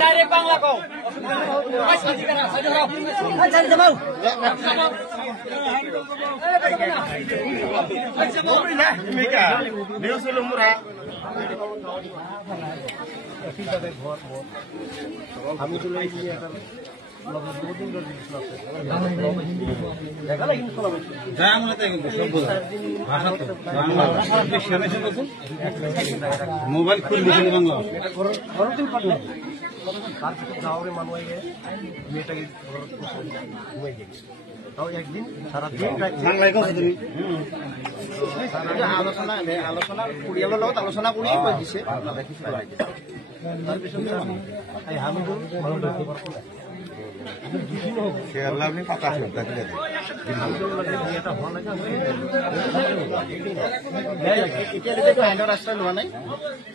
direct Bangla কও আমি তো মোবাইল খুলবে বাংলা মেয়েটাকে একদিন সারাদিন আলোচনা পৰিয়ালৰ লগত আলোচনা কৰি কৈ দিছে এতিয়ালৈকে আইনৰ আশ্ৰয় লোৱা নাই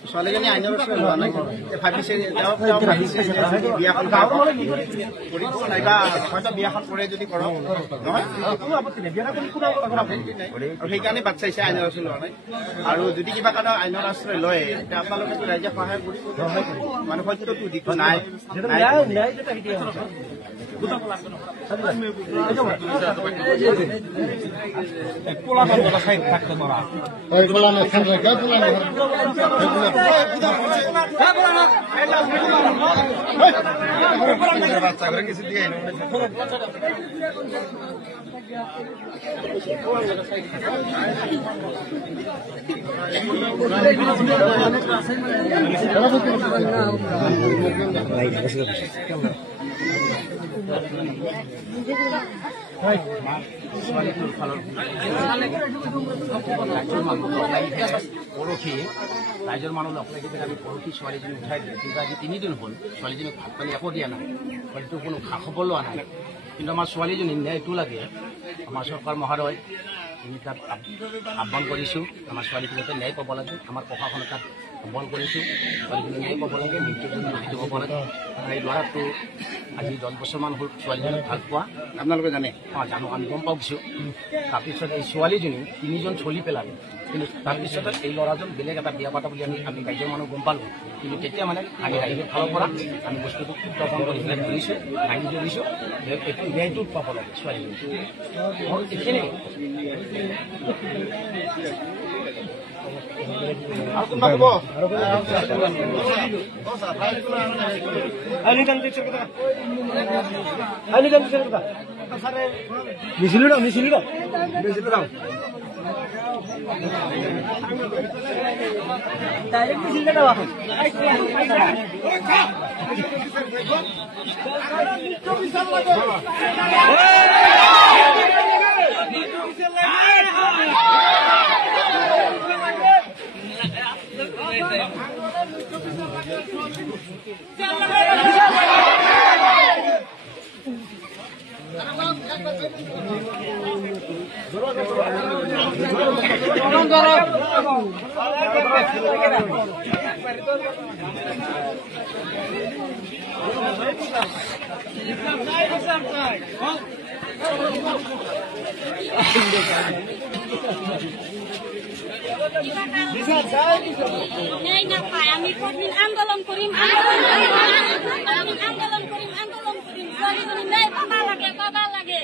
ছোৱালীজনী আইনৰ আশ্ৰয় লোৱা নাই ভাবিছে বিয়াখন নাইবা হয়তো বিয়াখন কৰে যদি কৰক নহয় কোনো আপত্তি নাই আৰু সেইকাৰণে বাট চাইছে আইনৰ আশ্ৰয় লোৱা নাই আৰু যদি কিবা কাৰণে আইনৰ আশ্ৰয় লয় তেতিয়া আপোনালোকে ৰাইজে সহায় কৰিব মানে হয়তো যিটো নাই বাচ্চা কৰে কিছু দিয়ে পৰহি ৰাইজৰ মানুহ লগ লাগি পেলাই আমি পৰহি ছোৱালীজনী উঠাই দিলোঁ কিন্তু আজি 3 দিন হ'ল ছোৱালীজনীক ভাত পানী একো দিয়া নাই ছোৱালীটো কোনো খা খবৰ লোৱা নাই কিন্তু আমাৰ ছোৱালীজনী ন্যায়টো লাগে আমাৰ চৰকাৰ মহোদয় আমি তাত আহ্বান কৰিছোঁ আমাৰ ছোৱালীটো যাতে ন্যায় পাব লাগে আমাৰ প্ৰশাসনে তাত আহ্বান কৰিছোঁ ছোৱালীজনী ন্যায় পাব লাগে মৃত্যুজনী মাতি দিব লাগে আৰু এই ল'ৰাটো আজি 10 বছৰমান হ'ল ছোৱালীজনীক ভাল পোৱা আপোনালোকে জানে জানো আমি গম পাইছোঁ তাৰপিছত এই ছোৱালীজনী 3জন চলি পেলালে কিন্তু তাৰপিছত এই ল'ৰাজন বেলেগ এটা বিয়া পাতা বুলি আমি ৰাইজৰ মানুহ গম পালোঁ কিন্তু তেতিয়া মানে আমি ৰাইজৰ ফালৰ পৰা আমি বস্তুটো উত্থাপন কৰি পেলাই ধৰিছোঁ ৰাইজ ধৰিছোঁ এইটো ন্যায়টো পাব লাগে ছোৱালীজনী এইখিনি আমি কঠিন আন্দোলন করিম বাবা লাগে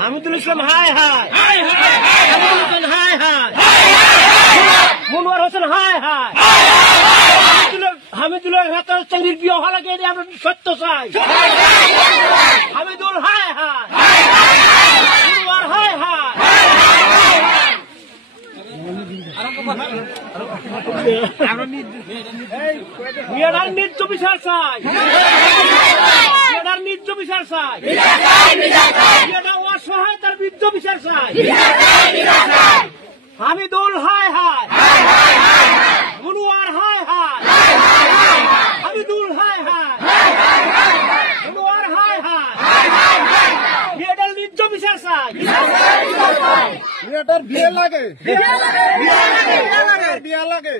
হামিদুল ইসলাম হাই হাই হাই হাই মনোয়ার হোসেন হাই হাই হামিদুলের হাতে চাকরির বিয়ে হওয়া লাগে আমরা সত্য চাই হামিদুল হাই হাই মনোয়ার হাই হাই মেয়েটার ন্যায্য বিচার চাই মেয়েটার ন্যায্য বিচার চাই মেয়েটা অসহায়তার বৃদ্ধ বিচার চাই হামিদুল হাই হাই মনোয়ার হাই হাই হামিদুল হাই হাই মনোয়ার হাই হাই মেয়েটার ন্যায্য বিচার চাই এটার বিয়ে লাগে বিয়ে লাগে বিয়ে লাগে